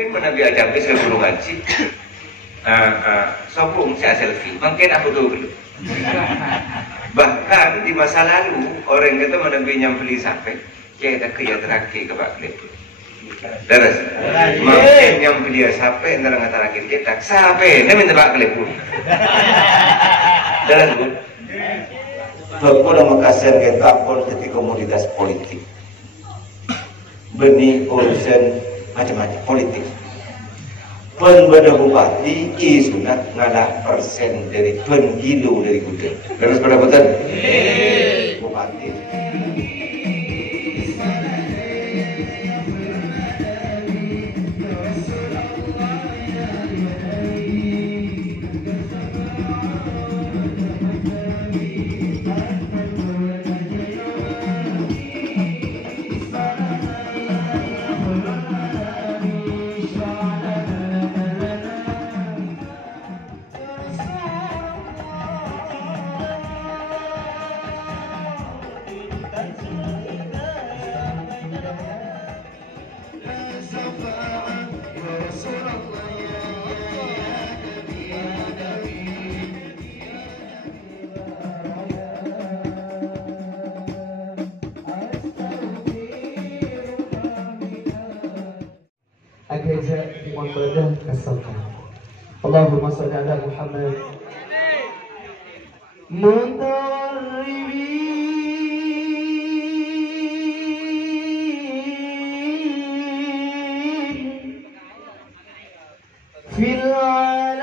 muslimin mana biar ke guru ngaji. Sopung saya selfie, makin aku dulu. Bahkan di masa lalu orang kita mana biar beli sampai kita kerja terakhir ke Pak Klip. Terus, makin yang beli sampai antara terakhir kita sampai, ini minta Pak Klip. Terus, Bapak Makassar kita politik komunitas politik. Benih urusan macam-macam politik. Pada bupati sudah ngalah persen dari 20 kilo dari gudang. Terus pada betul? Bupati. أجهزة منفردة كالسلطان. اللهم صل على محمد. متغربين في العالمين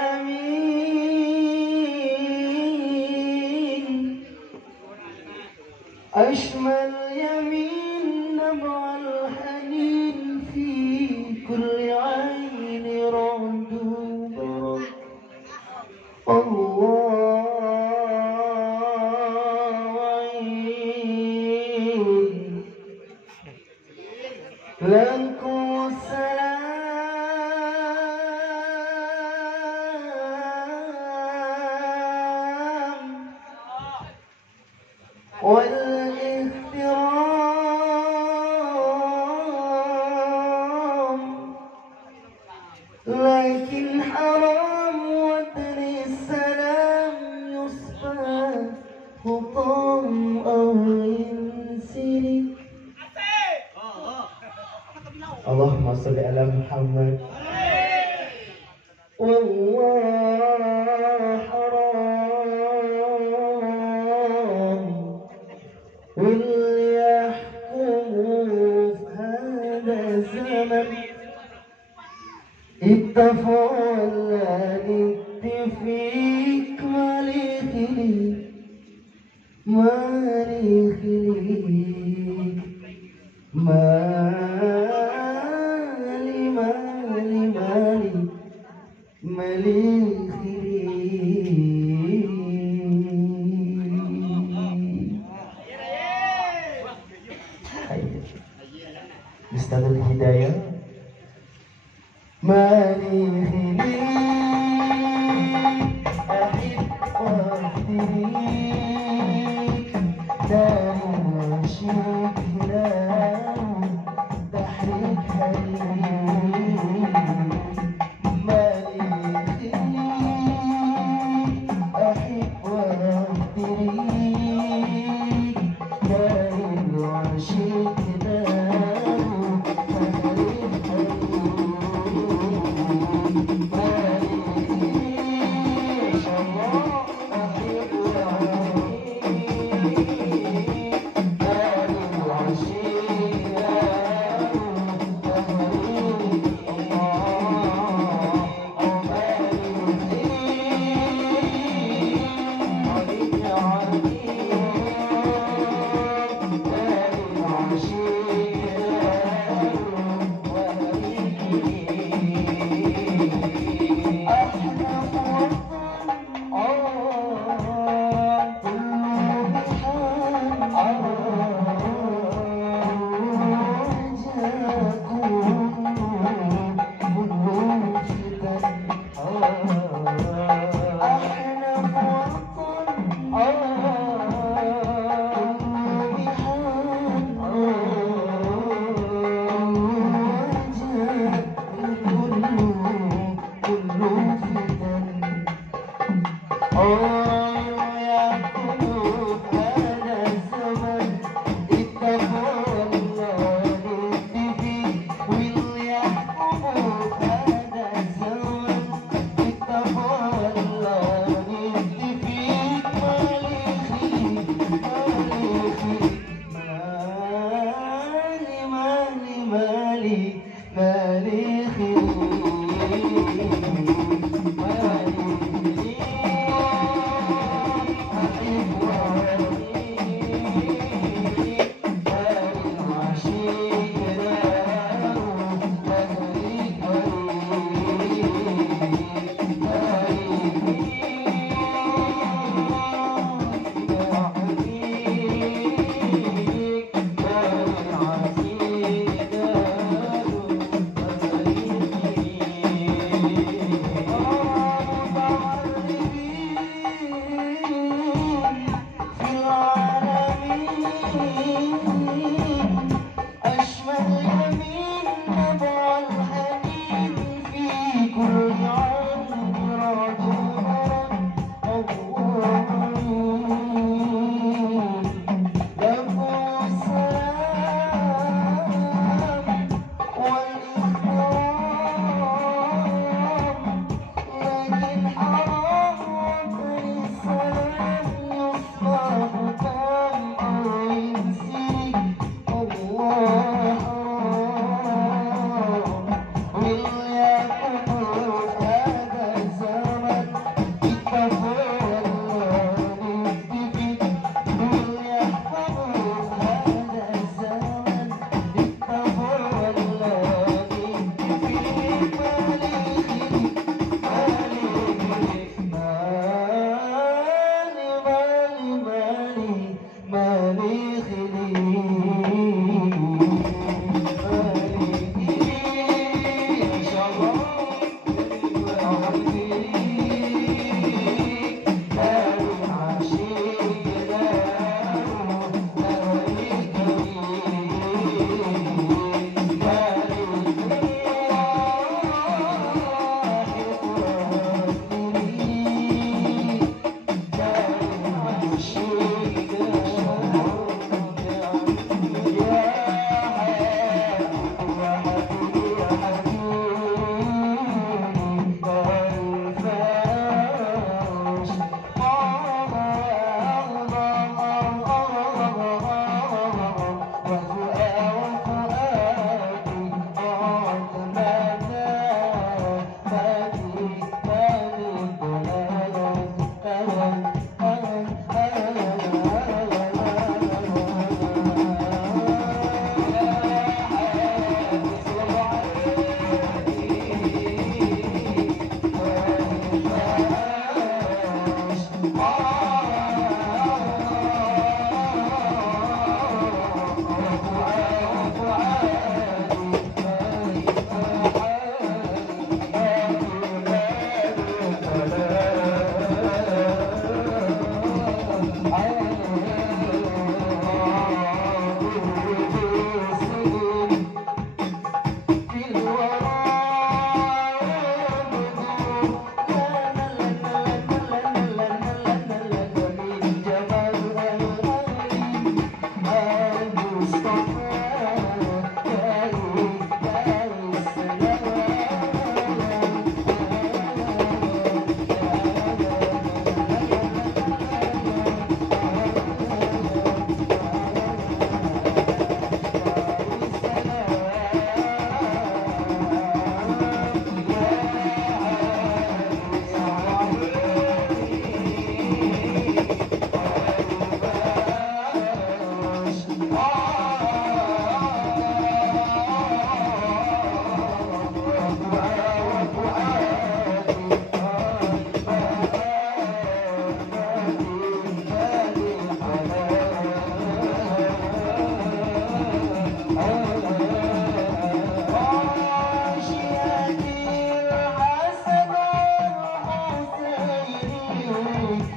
أشمل يمين نبع الحنين في كل عين رعد برد الله عين لكم السلام والاحترام لكن حرام وتر السلام يصفى حطام أو ينسري. اللهم صل على محمد. والله حرام واللي يحكموا في هذا الزمن اتفقنا نتفق Ustadzul Hidayah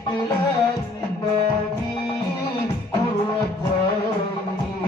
إلى البادي قرة عيني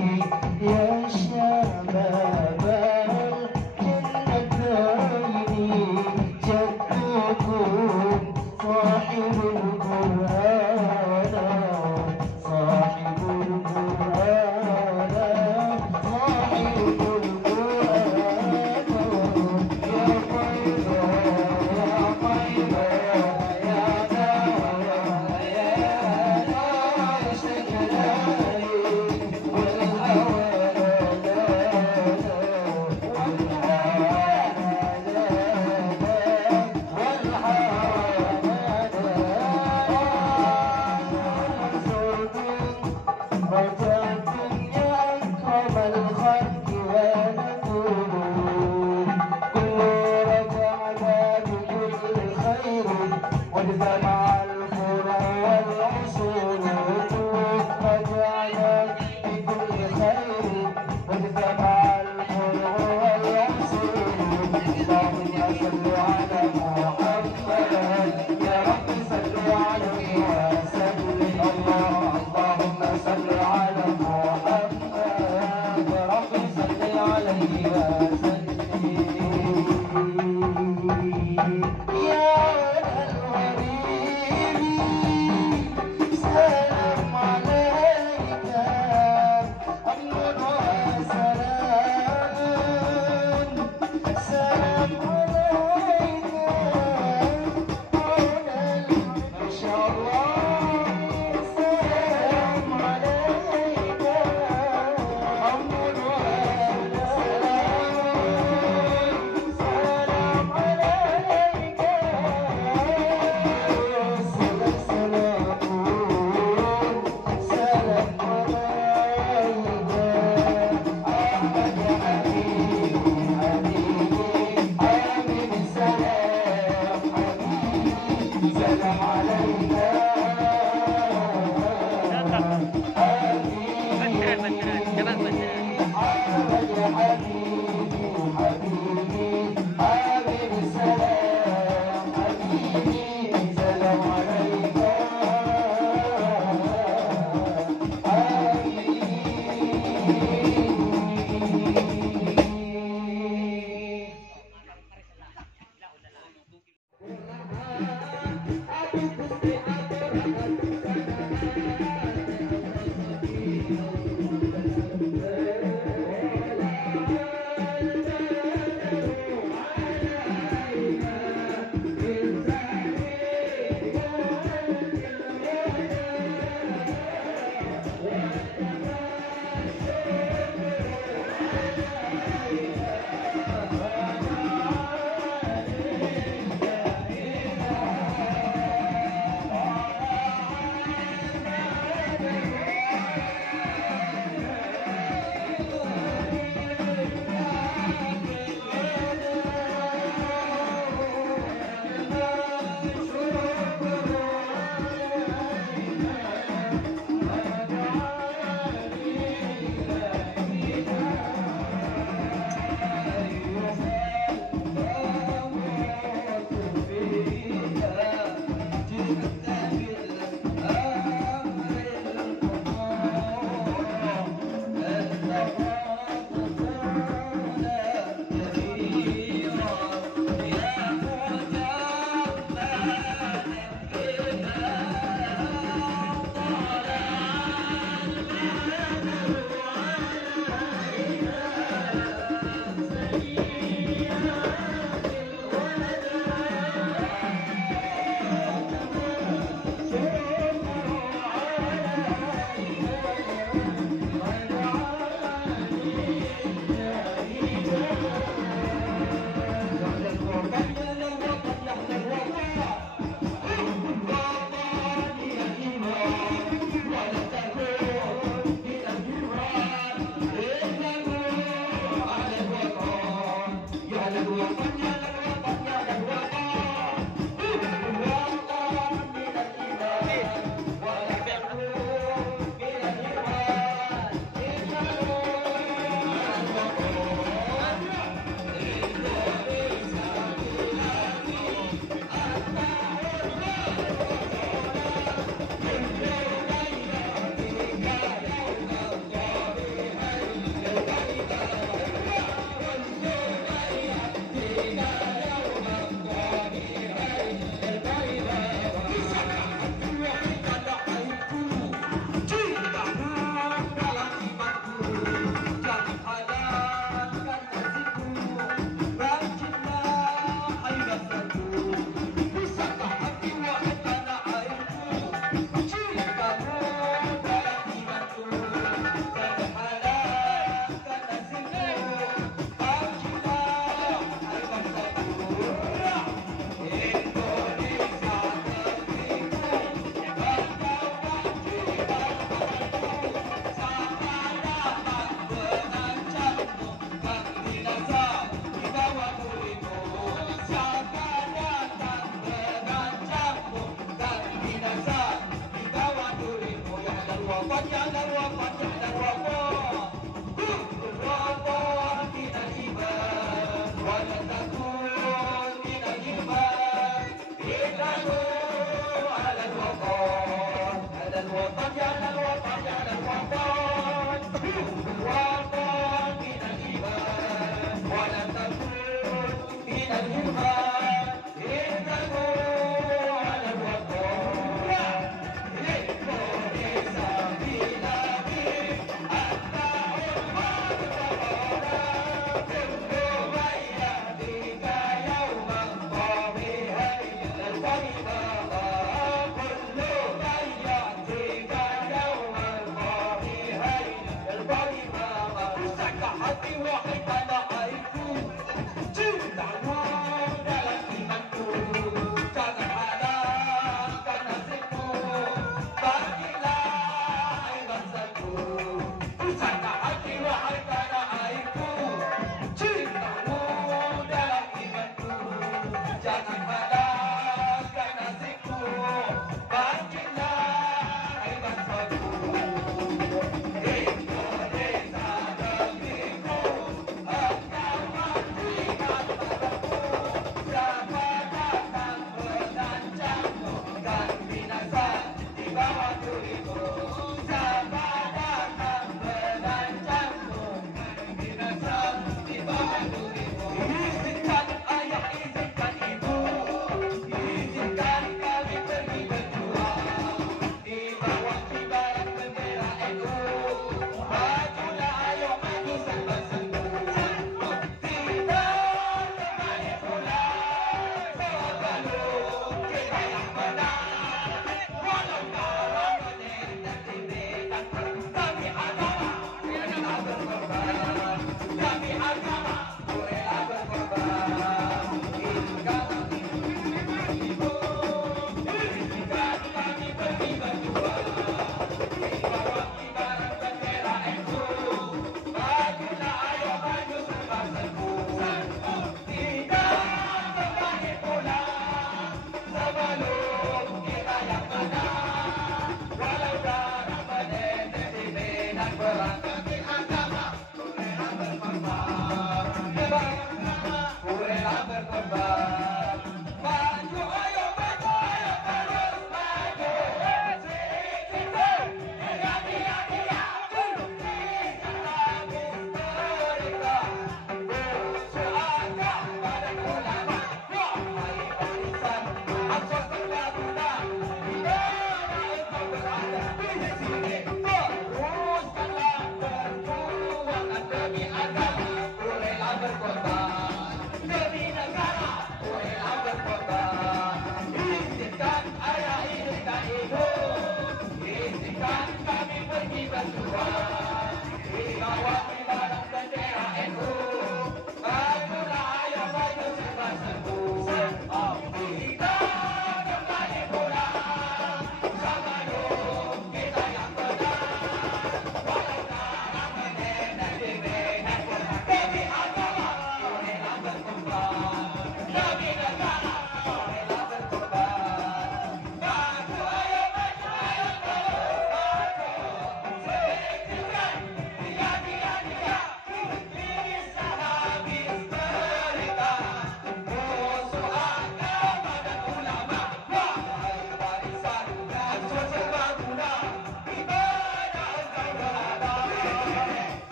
Everybody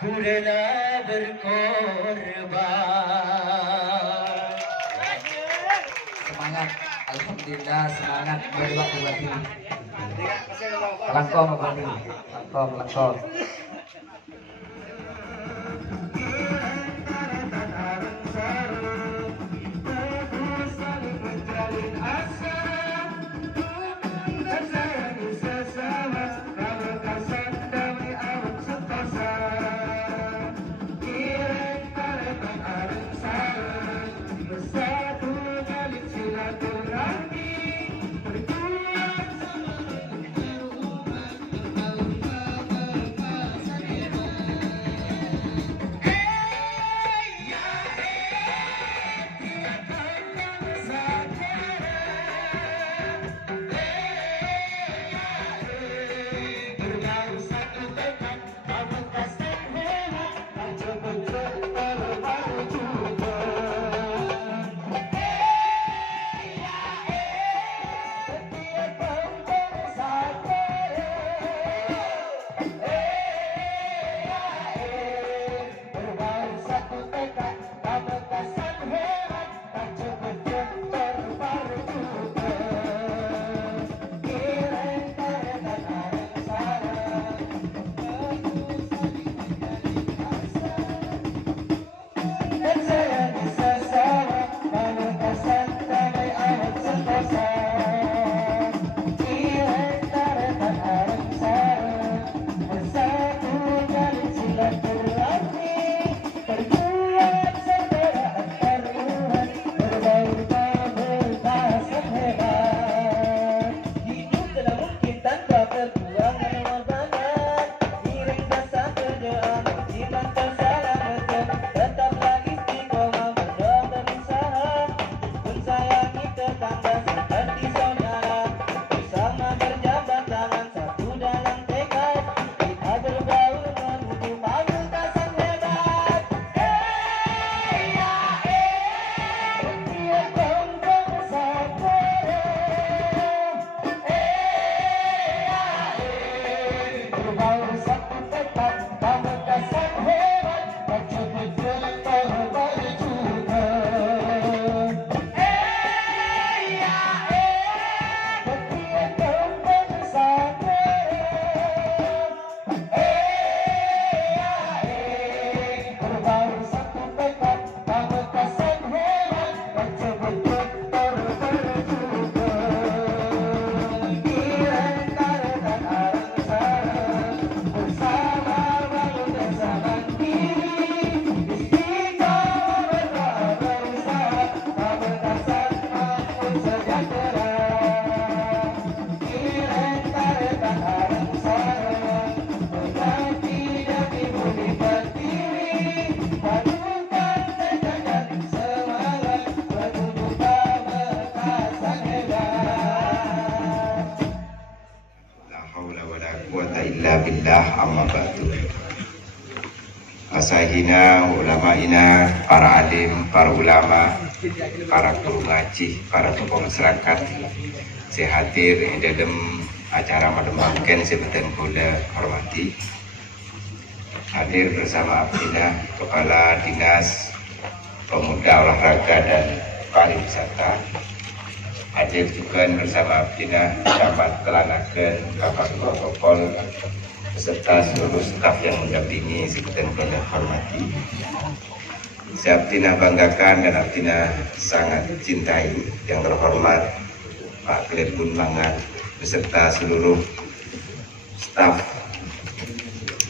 Kurela berkorban. Semangat, alhamdulillah semangat berdoa buat ini. Melangkong buat ini, melangkong. haula wala quwata illa billah, amma ba'du. Asahina, ulamaina, para alim, para ulama, para guru ngaji, para tokoh masyarakat, saya hadir di dalam acara mademangken sebutan kula hormati. Hadir bersama Abdina, Kepala Dinas Pemuda, Olahraga dan Pariwisata. Hadir juga bersama Abdina, Camat Kelanaken, Bapak Protokol, beserta seluruh staf yang mendampingi sebutan kula hormati. Saya Abdina banggakan dan Abdina sangat cintai yang terhormat Pak Klebun Mangar beserta seluruh staf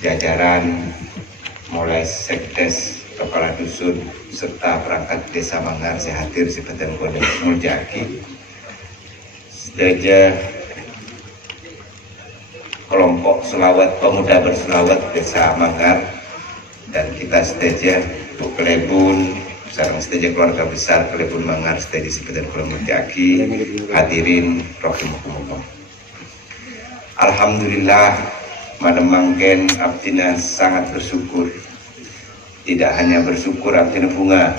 jajaran mulai sekdes, kepala dusun serta perangkat desa Mangar. Saya hadir sebentar kode Muljaki sedaja kelompok selawat pemuda berselawat desa Mangar dan kita sedaja untuk Klebun sarang sedaja keluarga besar Klebun Mangar sedaja sebentar kode Muljaki hadirin rahimakumullah. Alhamdulillah, mademangken Abdina sangat bersyukur. Tidak hanya bersyukur Abdina bunga,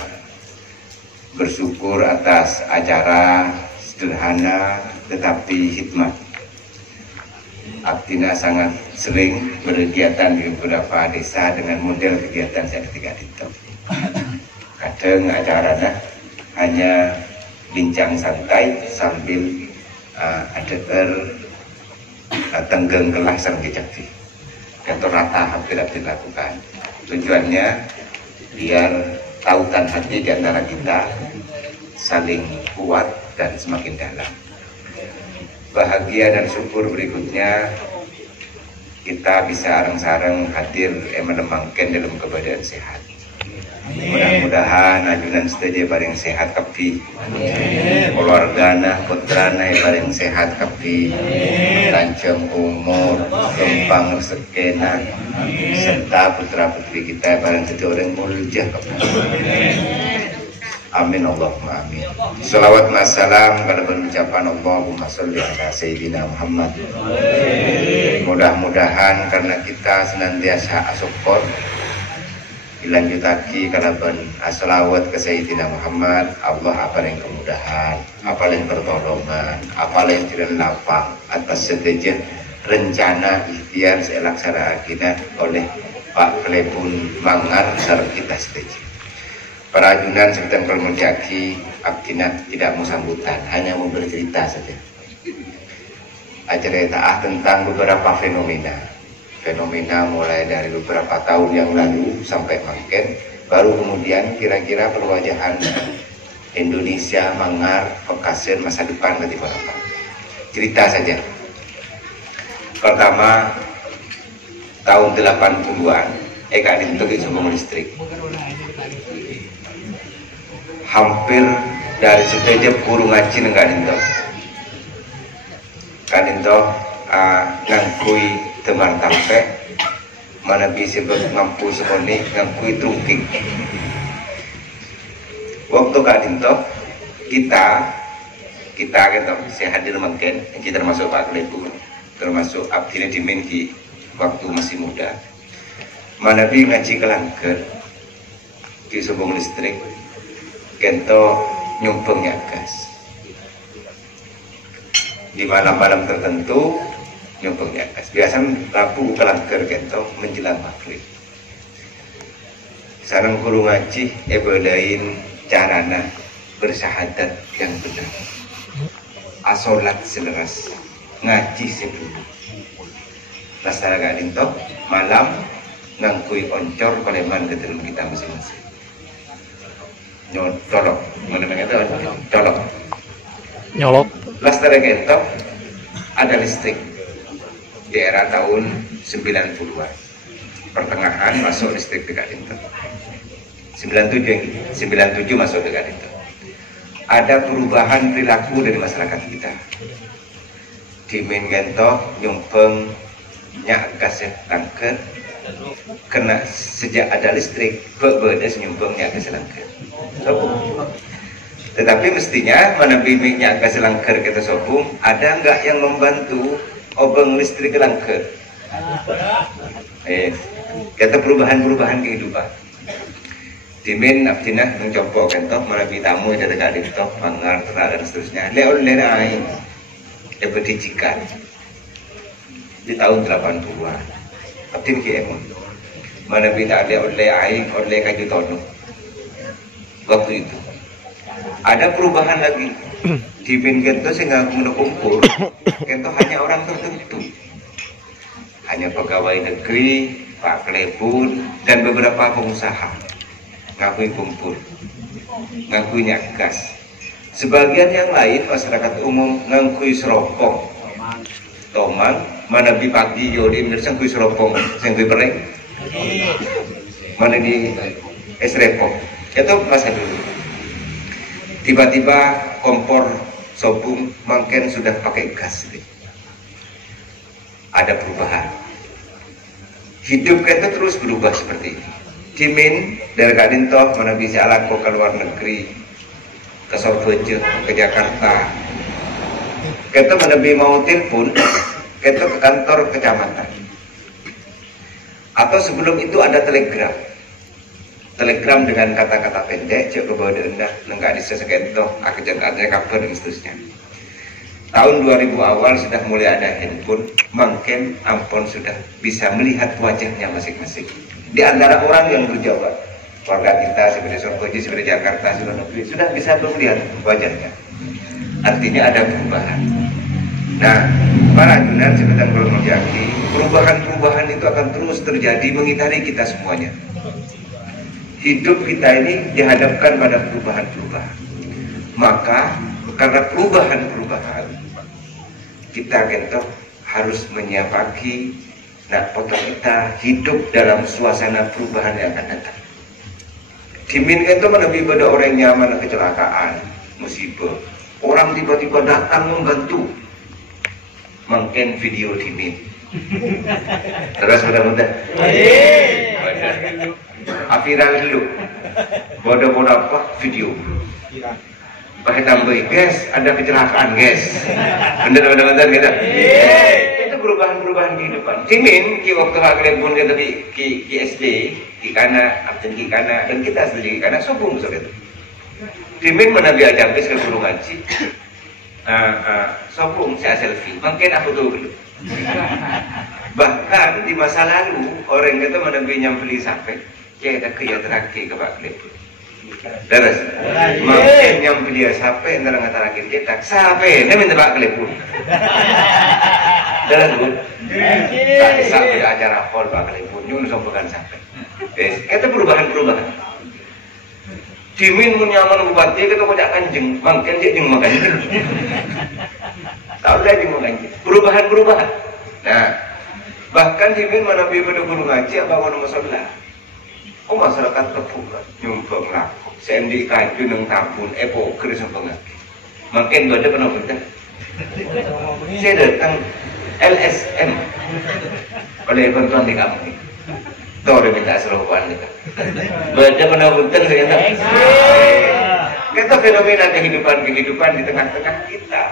bersyukur atas acara sederhana tetapi hikmat. Abdina sangat sering berkegiatan di beberapa desa dengan model kegiatan saya ketika itu. Kadang acaranya hanya bincang santai sambil ada tenggeng kelah sang kejakti. Kantor rata hampir dilakukan. Tujuannya biar tautan hati di antara kita saling kuat dan semakin dalam. Bahagia dan syukur berikutnya kita bisa areng-sareng hadir menemangkan dalam keadaan sehat. Mudah-mudahan ajunan sedaja paling sehat kabdi, keluargana putrana paling sehat kabdi, lanjang umur, kembang rezekina, serta putra putri kita paling jadi orang mulia kabdi. Amin Allahumma amin. Salawat wassalam kepada pengucapan Allahumma sholli ala Sayyidina Muhammad. Mudah-mudahan karena kita senantiasa asyukur dilanjut lagi kalaban aslawat ke Sayyidina Muhammad, Allah apa yang kemudahan, apa yang pertolongan, apa yang tidak lapang atas sedaja rencana ikhtiar saya laksanakan oleh Pak Klebun Mangar serta kita sedaja. Para ajunan sebutan Muljaki, Abdina tidak mau sambutan, hanya mau bercerita saja. Acara tentang beberapa fenomena mulai dari beberapa tahun yang lalu sampai makin baru kemudian kira-kira perwajahan Indonesia Mangar Pekasen masa depan nanti berapa cerita saja. Pertama tahun 80-an Kak Dinto di sumber listrik hampir dari sedaja guru ngaji Kak Dinto ngangkui teman tampe mana bisa ngampu semoni ngangkui trungking. Waktu Kak Dinto kita gitu saya hadir mungkin kita termasuk Pak Klebun termasuk Abdina Dimin di waktu masih muda mana bi ngaji kelangker di sumber listrik kento nyumpengnya gas di malam-malam tertentu nyumpengnya gas biasa lampu kelangker kento menjelang maghrib sareng guru ngaji belain carana bersyahadat yang benar asolat seleras ngaji sebelum Lastara Kak Dinto malam ngangkui oncor koleman ke dalam kita masing-masing colok nyolok Lastara Kak Dinto ada listrik di era tahun 90-an pertengahan masuk listrik di Kak Dinto 97 masuk di Kak Dinto. Ada perubahan perilaku dari masyarakat kita di Mengento nyumpeng nyak gas langker kena sejak ada listrik bebedes nyumpeng nyak gas langker tetapi mestinya menepi nyak gas langker kita sopung ada enggak yang membantu obeng listrik langke. Kata perubahan-perubahan kehidupan. Dimin abdinah mencoba kentok melalui tamu dari kali itu mangar terang dan seterusnya. Oleh aing dijikan di tahun 80-an. Abdin ki emon. Mana bisa ada oleh aing oleh Kaju Tono. Waktu itu ada perubahan lagi. Dimin kento sehingga menekumpul kento hanya orang tertentu. Hanya pegawai negeri, Pak Klebun, dan beberapa pengusaha ngakui kumpul, ngakui nyagas. Sebagian yang lain masyarakat umum ngakui seropong, tomang, mana bi pagi yodi mereka ngakui seropong, ngakui pereng, mana di esrepong. Itu masa dulu. Tiba-tiba kompor sobung mungkin sudah pakai gas. Ada perubahan. Hidup kita terus berubah seperti ini. Dimin dari Kadintoh mana bisa laku ke luar negeri, ke Sorbeje, ke Jakarta. Kita mana mau telepon, kita ke kantor kecamatan. Atau sebelum itu ada telegram. Telegram dengan kata-kata pendek, cek bawa dendah, nengak disesekento, akhirnya kabar dan seterusnya. Tahun 2000 awal sudah mulai ada handphone, mungkin ampun sudah bisa melihat wajahnya masing-masing. Di antara orang yang berjawab, warga kita seperti Sorbeje, seperti Jakarta, seluruh negeri, sudah bisa melihat wajahnya. Artinya ada perubahan. Nah, para ajunan sebentar belum menjadi, perubahan-perubahan itu akan terus terjadi mengitari kita semuanya. Hidup kita ini dihadapkan pada perubahan-perubahan. Maka karena perubahan-perubahan kita kentok harus menyiapaki foto kita hidup dalam suasana perubahan yang akan datang. Dimin kentok lebih pada orang nyaman kecelakaan, musibah. Orang tiba-tiba datang membantu. Mungkin video Dimin. Terus mudah-mudah. Viral dulu. Bodoh-bodoh apa? Video. Pakai tambah, guys, ada kecelakaan, guys. Bener-bener gitu. Itu perubahan-perubahan kehidupan. Dimin, ki waktu hak lebon kita di ki SD, ki kana, absen ki kana, dan kita sendiri ki kana, sobung sobat. Dimin mana biar jampi ke guru ngaji. Sobung saya selfie. Mungkin aku tuh dulu. Bahkan di masa lalu orang kita mana biar nyampeli sampai, ya kita kerja terakhir ke Pak Klebun. Terus, mungkin yang beliau sampai antara terakhir kita sampai, dia minta Pak Klebun. Terus, tadi sampai acara hall Pak Klebun, nyun sombongan sampai. Kita perubahan-perubahan. Dimin menyaman bupati kita kocak kanjeng, mungkin dia jeng makan. Tahu lah jeng makan. Perubahan-perubahan. Nah, bahkan Dimin mana biar pada guru ngaji apa mau masalah. Oh masyarakat terbuka, nyumbang laku. Sendi kayu neng tabun, poker sampai ngaki. Makin gak ada pernah berita. Saya datang LSM oleh bantuan di kami. Tahu dia minta seroban kita. Baca pernah berita saya tahu. Kita fenomena kehidupan di tengah-tengah kita.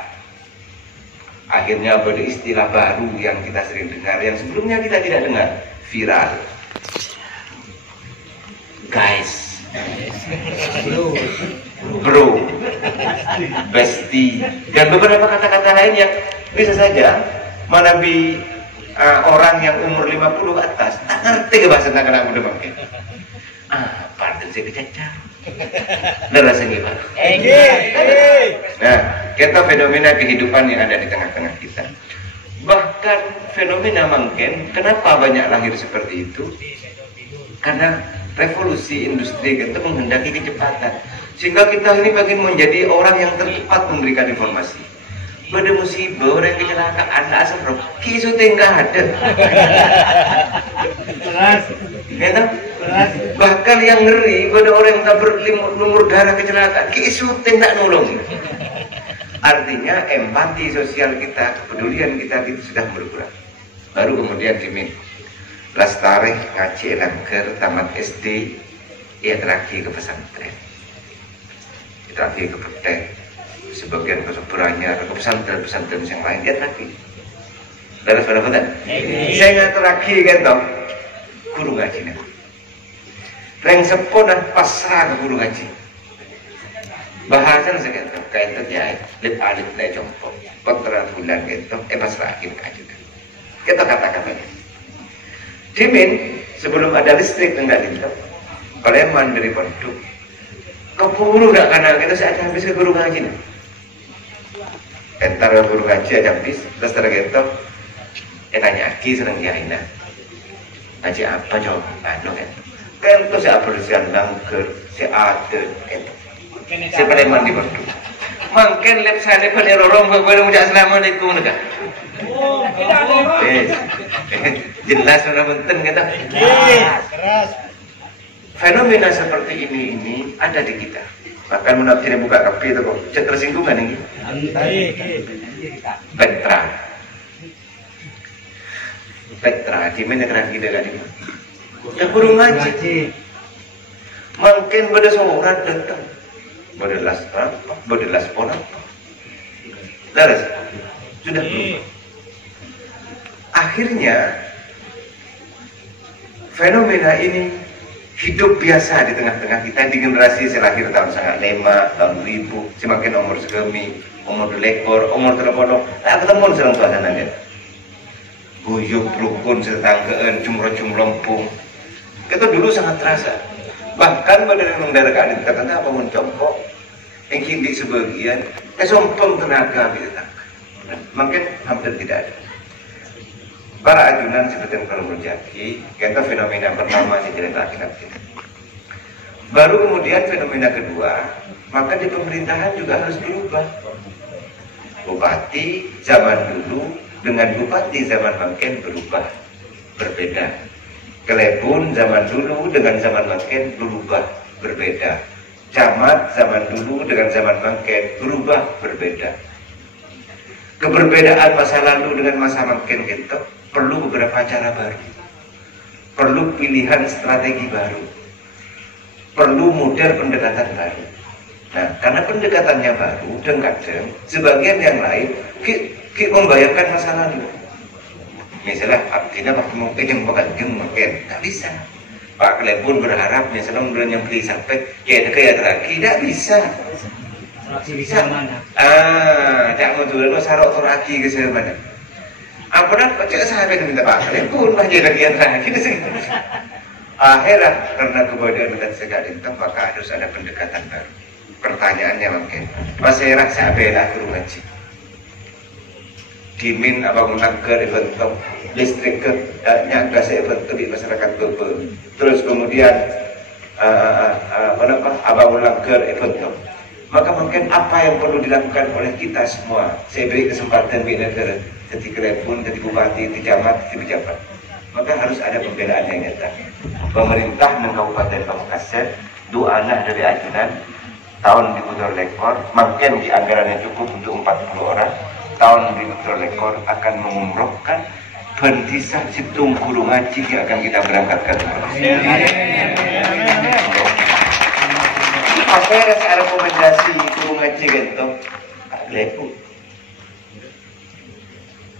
Akhirnya ada istilah baru yang kita sering dengar, yang sebelumnya kita tidak dengar, viral. Guys, bro, bestie, dan beberapa kata-kata lain yang bisa saja menabi orang yang umur 50 ke atas tak ngerti ke bahasa nak kena udah pakai. Pardon saya kecacar. Dan rasanya gimana? Nah, kita fenomena kehidupan yang ada di tengah-tengah kita. Bahkan fenomena mungkin kenapa banyak lahir seperti itu? Karena revolusi industri kita menghendaki kecepatan, sehingga kita ini pengen menjadi orang yang tercepat memberikan informasi. Pada musibah orang kecelakaan asal roh, kisu tinggal ada. Bahkan yang ngeri pada orang yang tak berlumur darah kecelakaan, kisu tidak nolong. Artinya empati sosial kita, kepedulian kita itu sudah berkurang. Baru kemudian Dimin Lestari ngaji langgar tamat SD, ia terakhir ke pesantren, terakhir ke petek, sebagian ke Seberanya, ke pesantren yang lain dia terakhir. Terus pada betul. Saya ngatur lagi kan toh, guru ngaji nih. Reng sepona pasrah ke guru ngaji. Bahasan sekian toh, kain tuh ya, lip alit naik jongkok, kontra bulan gitu, pasrah kita ngaji. Kita kata-katanya. Dimin sebelum ada listrik enggak lintas, Paleman dari pondok. Keburu enggak karena kita saya habis ke guru ngaji nih. Entar guru ngaji aja habis, terus tergetok. Tanya lagi seneng kiai nah. Ngaji apa coba? Anu kan. Kan tuh saya berusaha langgar, saya ada itu. Saya Paleman di pondok. Mungkin lep sana pada rorong baru mengucap assalamualaikum nih kan. Jelas sudah penting kita. Keras. Fenomena seperti ini ada di kita. Bahkan menafsir buka kafe itu kok tersinggungan ini. Petra, di mana kerana kita kan ini? Dah guru ngaji. Mungkin pada seorang datang, berdelas pon apa? Laras, sudah berubah. Akhirnya fenomena ini hidup biasa di tengah-tengah kita di generasi selahir tahun 95, tahun 2000, semakin umur segemi, umur 2 ekor, umur 30, tak ketemu serang suasana kita. Buyuk rukun setanggaan, jumroh-jumlompung. Kita dulu sangat terasa. Bahkan pada mendarat kata apa mencongkok, yang kini sebagian, kesompong tenaga kita. Mungkin hampir tidak ada. Para ajunan seperti yang kalau terjadi, kita fenomena pertama diceritakan. Baru kemudian fenomena kedua, maka di pemerintahan juga harus berubah. Bupati zaman dulu dengan bupati zaman makin berubah, berbeda. Kelebun zaman dulu dengan zaman makin berubah, berbeda. Camat zaman dulu dengan zaman makin berubah, berbeda. Keberbedaan masa lalu dengan masa makin kita perlu beberapa cara baru, perlu pilihan strategi baru, perlu model pendekatan baru. Nah, karena pendekatannya baru dan kadang sebagian yang lain kita membayangkan masa lalu. Misalnya, artinya waktu mungkin yang mungkin tak bisa. Pak Kelebun berharap misalnya bulan yang beli sampai kayak lagi tidak bisa. Bisa mana? Tak mau dulu sarok turaki ke sana mana? Apa nak cek sahabat minta Pak Kelebun macam lagi yang lagi di sini. Akhirnya karena kebodohan dan sekali maka harus ada pendekatan baru. Pertanyaannya mungkin, masih rasa bela guru ngaji. Dimin apa menanggar event listrik ke nyangka saya event di masyarakat Bebe. Terus kemudian apa menanggar event. Maka mungkin apa yang perlu dilakukan oleh kita semua. Saya beri kesempatan di negara, jadi Kelebun, jadi bupati, di camat, di pejabat. Maka harus ada pembelaan yang nyata. Pemerintah dan Kabupaten Pamekasan, 2 anak dari ajunan tahun di Putra Lekor, makin di anggaran yang cukup untuk 40 orang. Tahun di Putra Lekor akan mengumrohkan bendisa situng guru ngaji yang akan kita berangkatkan. Apa rasa rekomendasi guru ngaji gitu? Kak Lepu,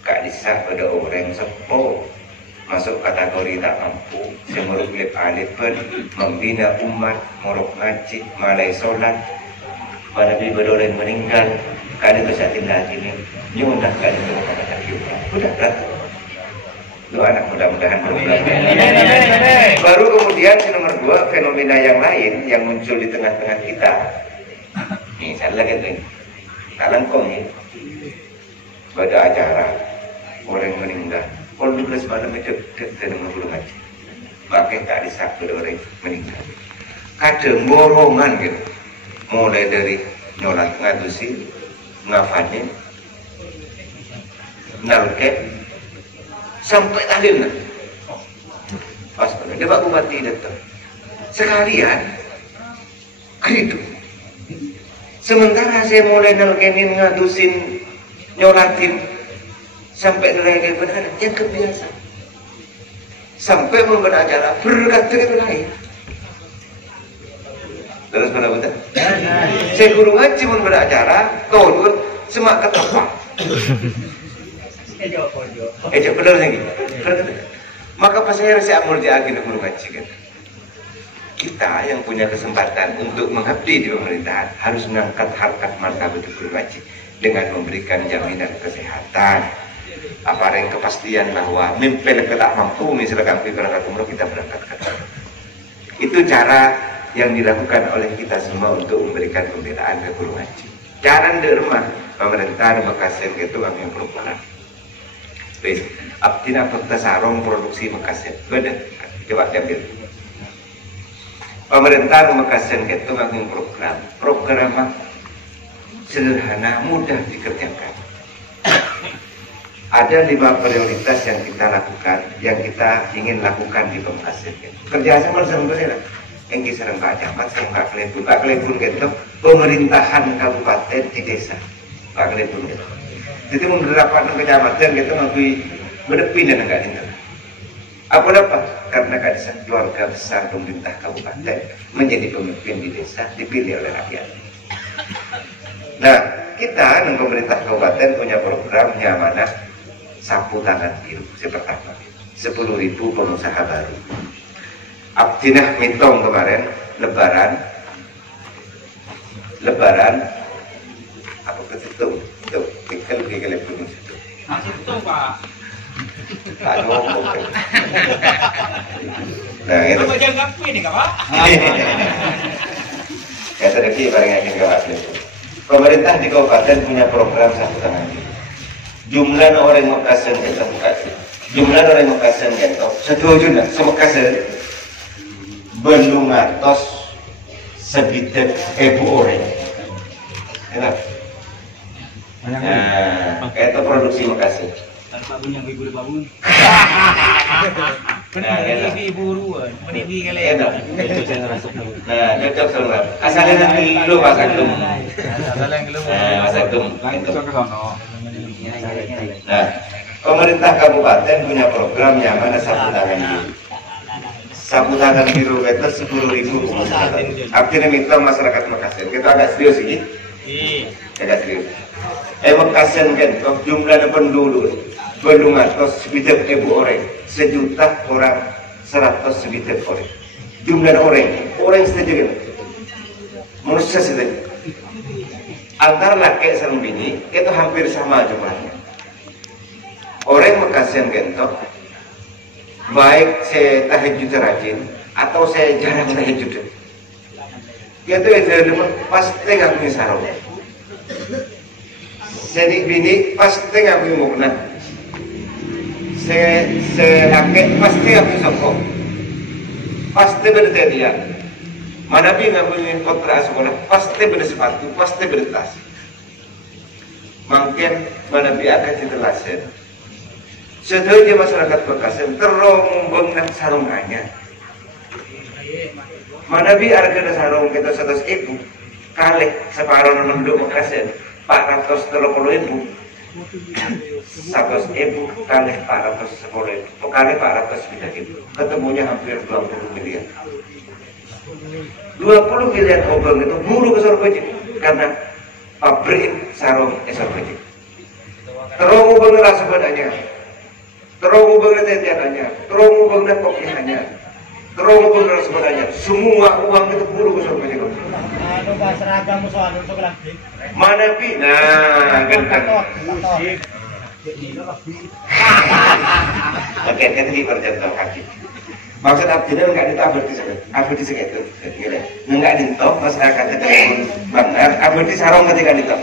Kak Lisa pada orang sepo masuk kategori tak mampu, semuruk lep alipen, membina umat, morok ngaji, malai solat, pada bidolin meninggal, kali itu saya tinggal ini, nyundah kali itu kata kita, udah lah. Doa anak mudah-mudahan berubah. Baru kemudian nomor 2 fenomena yang lain yang muncul di tengah-tengah kita. Misalnya gitu, kalian kongin pada acara orang meninggal. Kalau 12 malam itu dan menggulung ngaji, makin tak disakit orang meninggal. Kadang borongan gitu, mulai dari nyolat ngadusi, ngafanin, nalket, sampai tahlil. Pas dia Pak Bupati datang, sekalian kridu. Sementara saya mulai nalkenin, ngadusin, nyolatin, sampai nilai benar yang kebiasaan sampai membuat acara berkata itu lain. Terus benar-benar saya guru ngaji membuat acara turun semak ketepak Benar lagi. Maka pas saya rasa amur di agenda Purwaci kan. Kita yang punya kesempatan untuk mengabdi di pemerintahan harus mengangkat harkat martabat Purwaci dengan memberikan jaminan kesehatan, apareng kepastian bahwa mimpi tak mampu misalkan berangkat umroh kita berangkatkan. Itu cara yang dilakukan oleh kita semua untuk memberikan pembelaan ke Purwaci. Cara derma pemerintah Makassar itu kami yang program. Baik, abdina fakta sarong produksi Makassar. Benar, coba diambil. Pemerintah Makassar itu kami program sederhana, mudah dikerjakan. Ada 5 prioritas yang kita lakukan, yang kita ingin lakukan di Makassar. Kerjasama sama yang kisah Pak Camat, Pak Klebun gitu, pemerintahan kabupaten di desa, Pak Klebun gitu. Jadi menerapkan kecamatan gitu ngakui berdepin dan enggak ini. Apa dapat? Karena kadisan keluarga besar pemerintah kabupaten menjadi pemimpin di desa dipilih oleh rakyat. Nah, kita dan pemerintah kabupaten punya program Nyamanah Sapu Tangan Biru. Pertama, 10.000 pengusaha baru. Abdinah mitong kemarin Lebaran apa ketutup itu pikir belum situ Masih betul Pak. tak ngomong. Nah itu Bagian kamu ini Kak Pak. ya tadi bareng yakin kawan. Pemerintah di kabupaten punya program Sapu Tangan Biru. Jumlah orang Makassar kita buka. Jumlah orang Makassar kita setuju nak semakassar belum ngatos sebitek orang. Enak. Nah, itu produksi Makassar. Tanpa punya ibu bangun. Nah, Ibu buruan, menibi kali. Enak. Nah, cocok sama. Asalnya nanti dulu Mas Agum. Mas Agum. Nah, pemerintah kabupaten punya program Nyamanah Sapu Tangan Biru. Sapu Tangan Biru itu 10.000 pengusaha. Artinya minta masyarakat Makassar. Kita agak serius ini. Agak serius. Makassar kan jumlah penduduk belum atas sebitek orang. 1.000.000 orang 100 sebitek orang. Jumlah orang setuju kan? Manusia setuju. Antara laki sama bini itu hampir sama jumlahnya. Orang Makassar kan baik saya tahajud rajin atau saya jarang tahajud. Itu pasti ngaku sarung. Jadi bini pasti ngaku mukna. Saya laki pasti ngaku sokong. Pasti berdadian. Mana bi ngaku kontra sekolah pasti bersepatu, pasti bertas. Mungkin mana bi akan ditelasen. Setuju masyarakat Makassar terong dengan sarungannya. Mana bi harga sarung kita 100.000 kali separuh menduk Makassar 430.000. 100.000 kali 410.000 kali 400.000 ketemunya hampir 20 miliar. 20 miliar obeng itu buru ke Sorbaji karena pabrik sarung Sorbaji. Terong bener sebenarnya. Terong bener tetiananya, terong bener kopiannya, terong bener sebenarnya. Semua uang itu buru ke Sorbaji. Aduh Pak seragam soal untuk lagi. Mana pi? Nah, ganteng. Oke, kita di perjalanan kaki. Maksud abdina enggak ditambah di sana, abdi segitu, enggak ditop masyarakat itu benar, abdi sarong ketika ditop.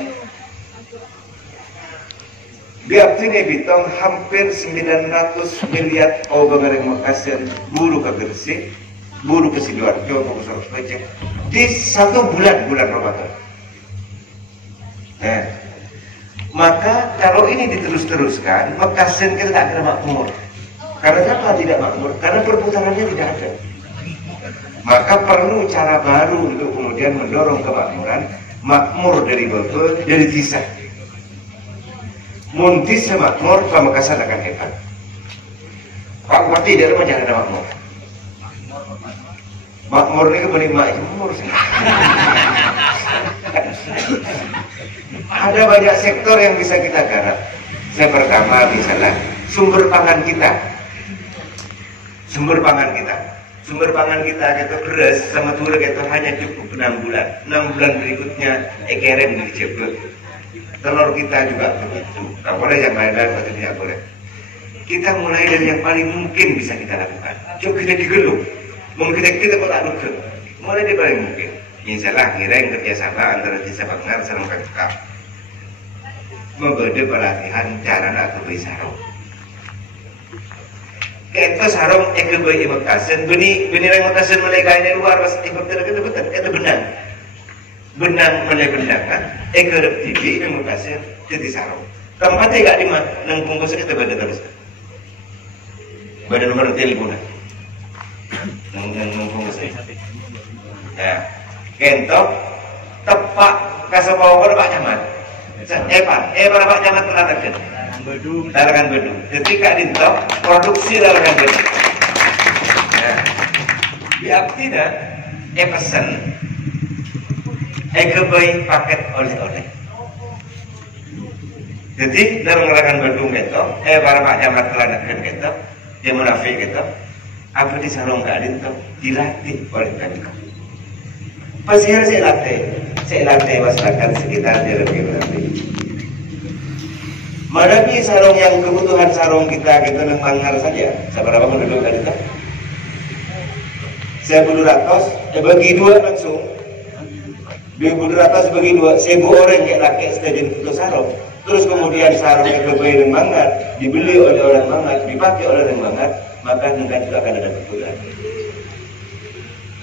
Di abdi bitong hampir 900 miliar orang Makassar buru ke Gresik, buru ke Sidoarjo, ke Sorbaji di 1 bulan Ramadan. Nah, maka kalau ini diterus-teruskan, Makassar kita tak akan makmur. Karena apa tidak makmur? Karena perputarannya tidak ada. Maka perlu cara baru untuk kemudian mendorong kemakmuran. Makmur dari betul, dari desa. Muntis makmur, Pamekasan akan hebat. Pak Bupati dari rumah jangan ada makmur. Makmur ini beri makmur. Ada banyak sektor yang bisa kita garap. Saya pertama misalnya sumber pangan kita kita beras sama turun itu hanya cukup 6 bulan. 6 bulan berikutnya ekerem dijebak. Telur kita juga begitu. Nggak boleh yang lain-lain, tidak boleh. Kita mulai dari yang paling mungkin bisa kita lakukan. Coba kita digeluk. Mungkin kita kok tak lupa. Mulai dari paling mungkin. Misalnya kira-kira kerjasama antara desa Bangar sama Pemkab. Memberi pelatihan cara nak kebeli sarung. Kita sarung kebeli imakasen. Benih imakasen mulai kainnya luar pas imakasen kita betul. Itu benang mulai benang kan. Kerap tinggi imakasen jadi sarung. Tempatnya gak di mana. Nang bungkus kita beda terus. Beda nomor telepon. Nang bungkus. Ya. Kentok tepak kasepawon Pak Camat. Pak Camat terangkan. Larangan bedung. Ketika dintok produksi larangan bedung. Nah, diartinya pesen kebaik paket oleh-oleh. Jadi dalam larangan bedung itu, para Pak Camat terangkan itu, dia munafik itu, apa di sarung gak dintok dilatih oleh Pemkab. Pasti harus saya latih masyarakat sekitar dia lebih berarti. Madapi sarung yang kebutuhan sarung kita nang Bangar saja. Seberapa penduduk tadi itu? 1.200, bagi 2 langsung. 2.200 bagi 2, 1.000 orang yang laki setuju untuk sarung. Terus kemudian sarung yang kebeli nang Bangar dibeli oleh orang Bangar, dipakai oleh orang Bangar, maka negara juga akan ada kebutuhan.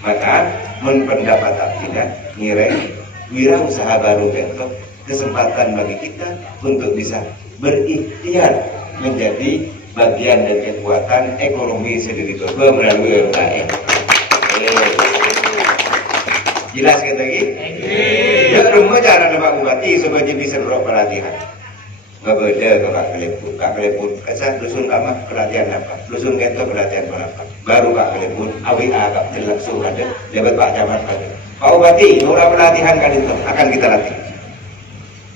Maka pendapat tidak ngiring wirausaha baru bentuk kesempatan bagi kita untuk bisa berikhtiar menjadi bagian dan kekuatan ekonomi sendiri melalui UMKM. Jelas kita lagi? Ya rumah cara Pak Bupati supaya bisa berok pelatihan. Nggak beda ke Kak Kelepun. Kesah dusun kamar pelatihan apa? Dusun Kento pelatihan apa? Baru Kak Kelepun, AWA Kak langsung ada. Jabat Pak Camat ada. Pak Bupati, murah pelatihan kali itu akan kita latih.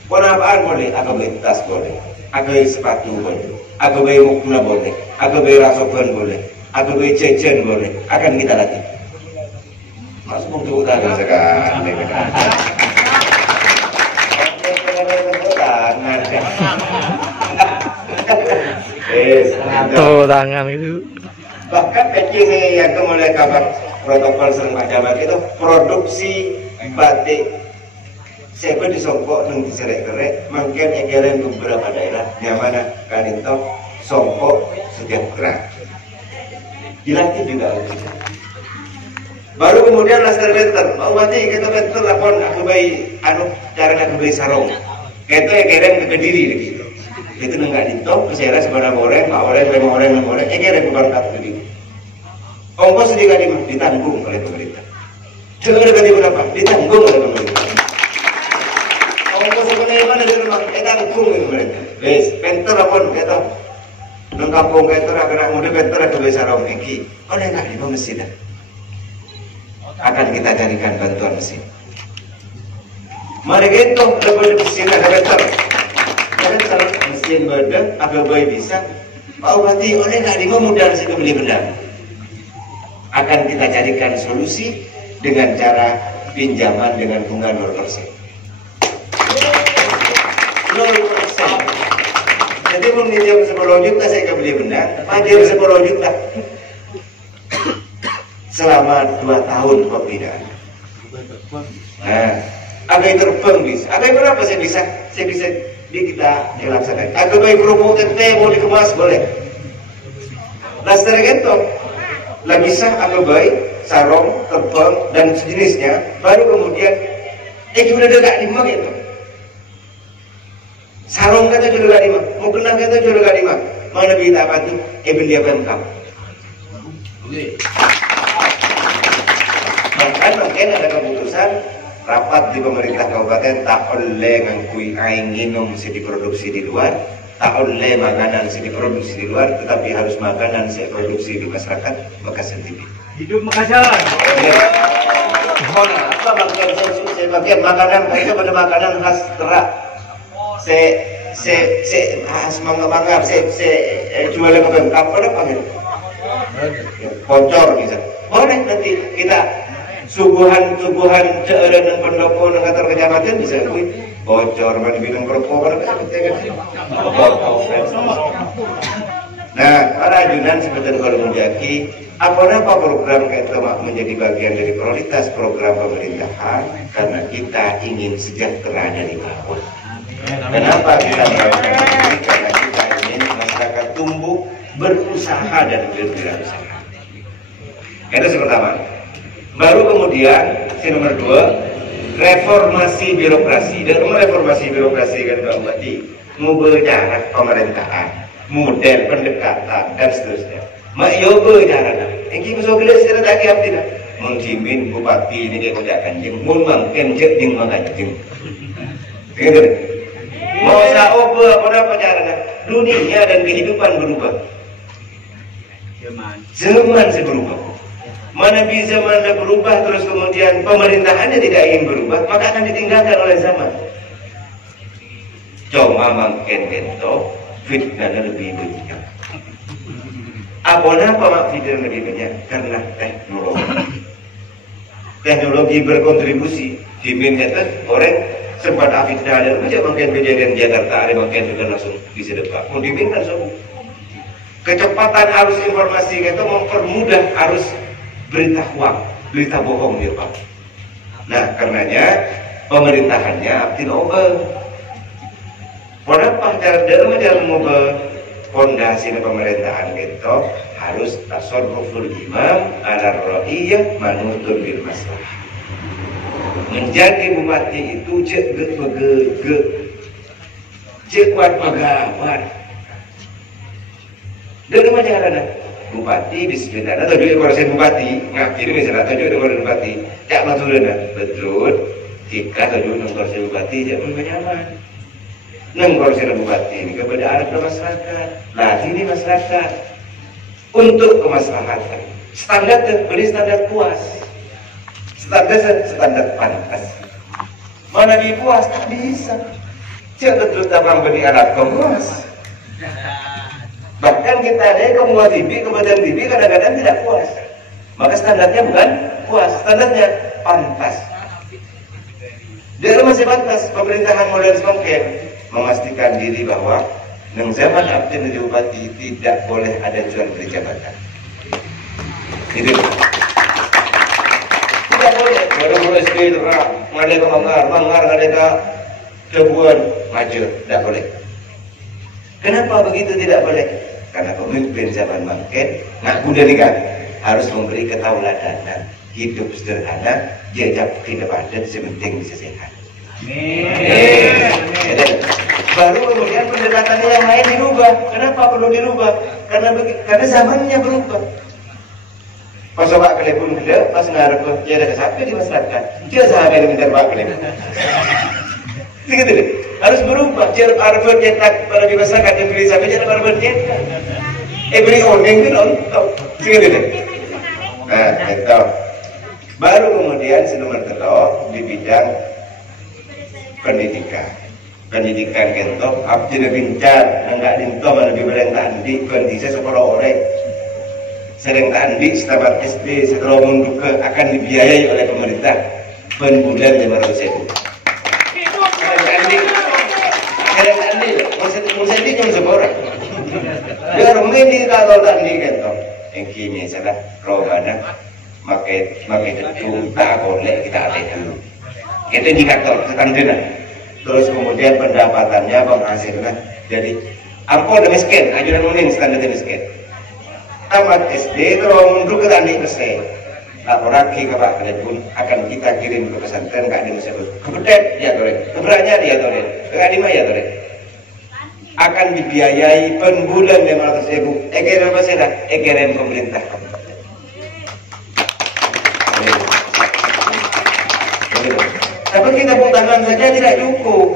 Apaan boleh? Aku beli tas boleh. Aku beli sepatu boleh. Aku beli mukna boleh. Aku beli rasokan boleh. Aku beli cecen boleh. Akan kita latih. Masuk untuk tangan sekarang. Tangan itu. Bahkan PCC yang mulai kabar protokol sering Pak Camat itu produksi batik saya disongkok nang diserek-serek mungkin ekeran beberapa daerah yang mana kan itu songkok sejahtera dilatih juga baru kemudian laser benter mau mati kita benter lapor aku bayi cara aku bayi sarung kita ekeran ke Kediri gitu itu nggak ditok kesera sebenarnya orang ekeran bukan kata Kediri ongkos ditanggung oleh pemerintah coba ganti berapa ditanggung oleh pemerintah ongkos sebenarnya mana di rumah tanggung itu mereka wes penter apa kita nang kampung kita anak muda penter aku bisa sarung iki oleh nggak di mesin akan kita carikan bantuan mesin mari gitu lepas mesin ada penter mesin beda agak baik bisa Pak Bupati oleh nggak di mudah sih beli benda akan kita carikan solusi dengan cara pinjaman dengan bunga 0%. 0%. Jadi meminjam 10 juta saya akan beli benda, pajak 10 juta. Selama 2 tahun pembinaan. Nah, agak terbang bisa. Agak berapa saya bisa kita dilaksanakan. Agak baik kerupuk tete mau dikemas boleh. Nah setelah itu lah bisa agak baik sarung, terbang dan sejenisnya baru kemudian sudah dekat 5 gitu sarung kata sudah dekat 5 mau kena kata sudah dekat 5 mana kita apa tuh beli apa Pemkab mungkin ada keputusan rapat di pemerintah kabupaten tak boleh ngangkui aing minum mesti diproduksi di luar tak boleh makanan sih diproduksi di luar, tetapi harus makanan saya produksi di masyarakat Makassar TV. Hidup Makassar. Apa bagian saya bagian makanan itu pada makanan khas Terak. Saya semangat banget, jualan apa panggil? Bocor bisa. Boleh nanti kita subuhan ceureun dan pendopo nang kantor kecamatan bisa kuy bocor mana bidang perempuan kan nah para ajunan sebenarnya kalau menjadi apa program kita menjadi bagian dari prioritas program pemerintahan karena kita ingin sejahtera dari bawah. Kenapa kita melakukan ini? Karena kita ingin masyarakat tumbuh berusaha dan berwirausaha. Itu yang pertama. Baru kemudian nomor 2 reformasi birokrasi. Dan reformasi birokrasi kan Pak Bupati ngubah cara pemerintahan, model pendekatan dan seterusnya. Mak yoga cara nak. Engki musuh gelas secara tak kiap tidak. Mengjimin bupati ini dia kau kanjeng, mun mangken jek jeung manganjeng. Gitu. Mau saoba apa caranya? Dunia dan kehidupan berubah. Zaman berubah. Mana bisa mana berubah terus kemudian pemerintahannya tidak ingin berubah, maka akan ditinggalkan oleh zaman. Cuma mangken kento fitnah lebih banyak. Apa mak fitnah lebih banyak? Karena teknologi. Teknologi berkontribusi. Diminta orang sempat fitnah dan macam mungkin kejadian Jakarta ada mungkin juga langsung bisa depan. Mau diminta semua. Kecepatan arus informasi kita mempermudah arus berita hoax, berita bohong ya Pak. Nah karenanya pemerintahannya abdin obel. Kenapa cara mengubah fondasi pemerintahan kita harus tasarruful imam ala ra'iyah manutun bil maslahah. Menjadi bupati itu cek kuat pegawai. Dari mana caranya? Bupati bismillah. Atau juga kalau saya bupati, ngakhiri misalnya atau juga kalau bupati, cak maturana betul. Jika atau juga kalau saya bupati, jangan nyaman. Nang kalau saya bupati ini kepada arah masyarakat, lah ini masyarakat untuk kemaslahatan. Standar beri standar puas. Standar pantas. Mana dipuas tak bisa. Cek betul tabang beri alat kepuas. Bahkan kita ada kemuat TV, kemudian TV kadang-kadang tidak puas. Maka standarnya bukan puas, standarnya pantas. Dia masih pantas. Pemerintahan modern semakin memastikan diri bahwa dalam zaman abdi menjadi bupati tidak boleh ada jual beli jabatan. Itu tidak boleh. Baru SD terang, ngadeka mangar ngadeka kebuan maju, tidak boleh. Kenapa begitu tidak boleh? Karena pemimpin zaman bangkit ngaku dari kan harus memberi ketauladanan, hidup sederhana, jejak tidak padat, sepenting bisa sehat. Baru kemudian pendekatannya yang lain dirubah. Kenapa perlu dirubah? Karena zamannya berubah. Pas Pak Kelebun beliau pas ngarep ya ada kesapi di masyarakat. Dia sahabat yang minta Pak Kelebun. Begitu deh. Harus berubah. Jangan arba cetak pada di masyarakat yang beli sapi jangan arba cetak. Beli oneng itu nonton. Begitu deh. Nah, itu. Baru kemudian nomor 3 di bidang pendidikan. Pendidikan kentok abdi bincar enggak dinto mana di berentah di kondisi sekolah orang. Sering tandi setamat SD setelah mundur akan dibiayai oleh pemerintah ben bulan 500.000. Mesti jam seborang. Biar meni kalau tandi kentok. Yang kini salah robana makai detung tak boleh kita ada dulu. Itu indikator tandina. Terus kemudian pendapatannya penghasilan jadi ampun ada miskin ajudan muning standar miskin tamat SD terus mundur ke tani pesai lapor lagi ke Pak Kelebun akan kita kirim ke pesantren Kak Dim Sebut kebedet ya tore keberanya dia tore Kak Dim ya tore akan dibiayai per bulan 500.000 egerem masalah egerem pemerintah. Tapi kita tepuk tangan saja tidak cukup.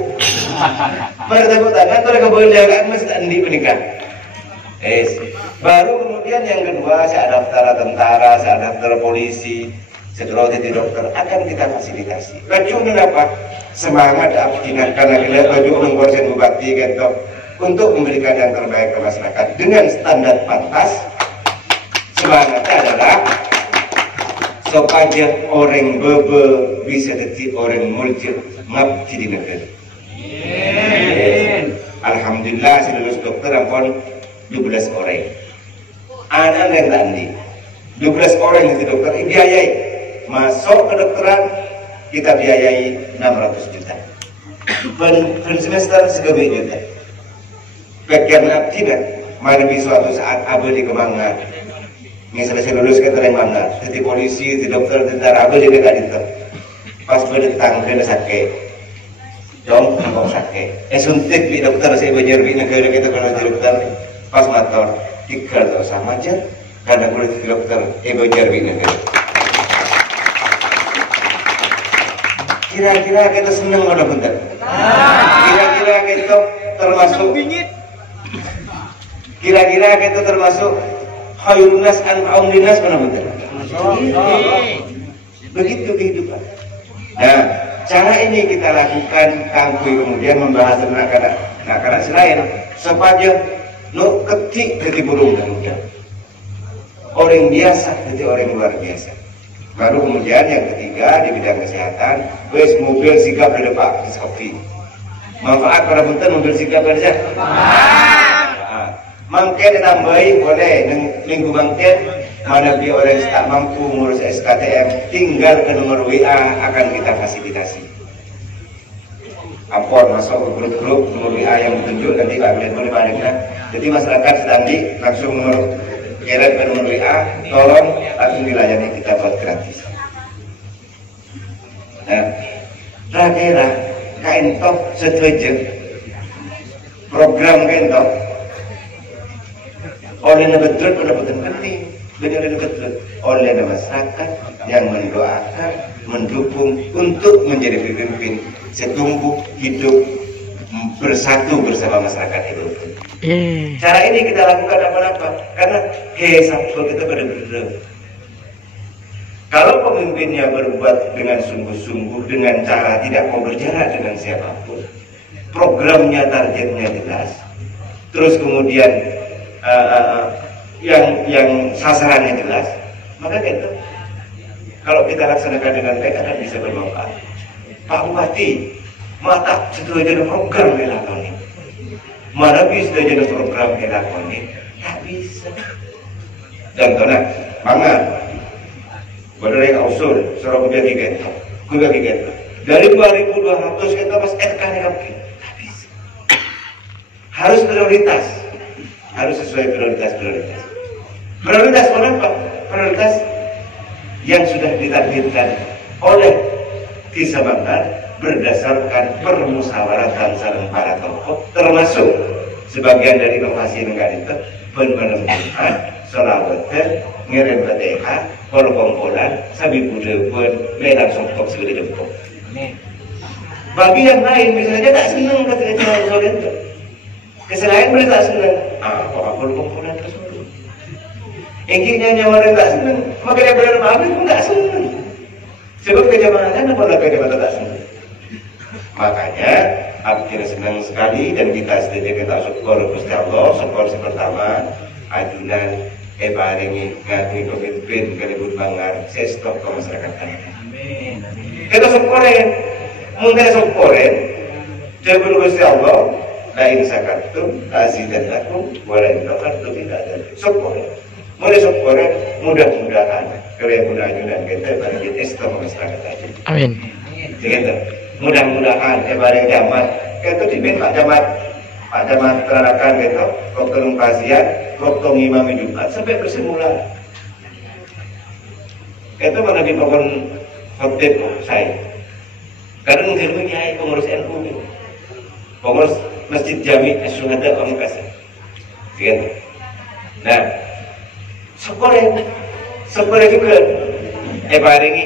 Bertepuk tangan terus keberliagaan mesti andi menikah. Baru kemudian yang kedua saya daftar tentara, saya daftar polisi. Setelah jadi dokter akan kita fasilitasi. Baju kenapa? Semangat abdikan karena kita baju mengkorsen bupati gitu untuk memberikan yang terbaik ke masyarakat dengan standar pantas. Semangatnya adalah supaya orang bebe bisa jadi orang muljir ngabdi di negeri. Alhamdulillah si lulus dokter ampun 12 orang. Anak yang tadi 12 orang yang jadi dokter biayai masuk ke dokteran kita biayai 600 juta. Per semester 3 juta. Bagian abdi kan, mana bisa suatu saat abdi di Kemangga. Misalnya saya lulus ke Mangga, jadi polisi, jadi dokter, tentara abdi di Kadita. Pas berdetang kena sakit, dong, kok sakit. Suntik di dokter saya belajar di negara kita kalau jadi dokter, pas motor, 3 tahun sama aja, karena kulit di dokter, belajar di negara. Kira-kira kita senang ada bentar. Kira-kira kita termasuk kira-kira kita termasuk khairun nas anfa'un linnas mana bentar. Begitu kehidupan. Nah, cara ini kita lakukan kangkui kemudian membahas tentang anak-anak selain supaya no ketik burung dan muda. Orang biasa jadi orang luar biasa. Baru kemudian yang ketiga di bidang kesehatan, wes mobil sigap di depan Sofi. Manfaat para punten mobil sigap saja. Mangke ditambahi boleh minggu mangke mana bi orang tak mampu ngurus SKTM tinggal ke nomor WA akan kita fasilitasi. Ampun masuk ke grup-grup nomor WA yang ditunjuk nanti Pak Bidan boleh baliknya. Jadi masyarakat sedang langsung nomor kirim ke nomor WA, tolong langsung dilayani kita buat gratis. Nah, kira-kira kaintok setuju program kaintok oleh betul penting benar betul oleh masyarakat yang mendoakan, mendukung untuk menjadi pemimpin setumbuh hidup bersatu bersama masyarakat itu. Cara ini kita lakukan apa-apa karena sabtu kita benar-benar. Kalau pemimpinnya berbuat dengan sungguh-sungguh dengan cara tidak mau berjarak dengan siapapun, programnya targetnya jelas, terus kemudian yang sasarannya jelas, maka gitu. Kalau kita laksanakan dengan baik akan bisa bermanfaat. Pak Bupati, mata sudah jadi program dilakoni. Mana bisa jadi program dilakoni? Tak bisa. Dan karena mangan, benar yang usul, suruh bagi kita. Dari 2.200 kita pas RK lagi, tak bisa. Harus prioritas, harus sesuai prioritas. Prioritas apa? Prioritas yang sudah ditakdirkan oleh Desa Banggar berdasarkan permusyawaratan sareng para tokoh, termasuk sebagian dari inovasi negara itu penemuan solawatan ngirim Fatihah kolkompolan sabi budepun merah songkok segede dempok. Bagi yang lain misalnya tak senang ketika jalan soal itu, kesalahan mereka tak senang. Kok kolkompolan tersebut? Engkingnya nyawarin tak senang, maka dia benar bagus pun tak senang. Sebab kejamanan apa lagi kejamanan tak senang. Makanya akhirnya senang sekali dan kita setuju kita syukur Gusti Allah. Syukur pertama ajunan paringi ngati pemimpin Kalibut Banggar sestok ke masyarakat kami. Amin. Kita syukurin, mungkin syukurin. Jabul Gusti Allah, la in sakartum azidannakum wa la in kafartum tidak ada. Syukurin. Mulai syukurin mudah-mudahan kemudahan ajunan kita bagi sestok ke masyarakat kami. Amin. Gitu. Mudah-mudahan bareng jamat itu diminta Pak Jamat teranakan gitu waktu pasien waktu ngimami Jumat sampai bersemula itu mana di pohon khotib saya karena mungkin kiai pengurus NU pengurus Masjid Jami As-Syuhada Komunikasi gitu. Nah syukur juga barengi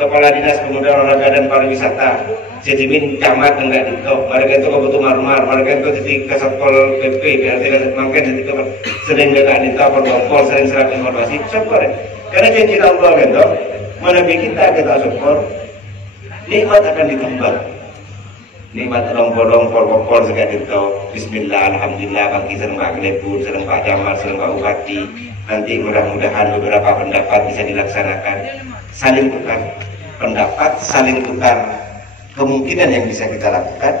Kepala Dinas Pemuda Olahraga dan Pariwisata Jadimin camat enggak itu mereka itu kebutuh marmar mereka itu jadi kesatpol PP berarti mungkin jadi sering enggak itu kompol sering serap informasi syukur Karena janji Allah kan toh, menabi kita syukur, nikmat akan ditambah. Nikmat longpol sekali itu. Bismillah, alhamdulillah, pagi serang Pak Glebur, serang Pak Jamal, serang Pak Bupati. Nanti mudah-mudahan beberapa pendapat bisa dilaksanakan. Saling tukar pendapat, saling tukar kemungkinan yang bisa kita lakukan.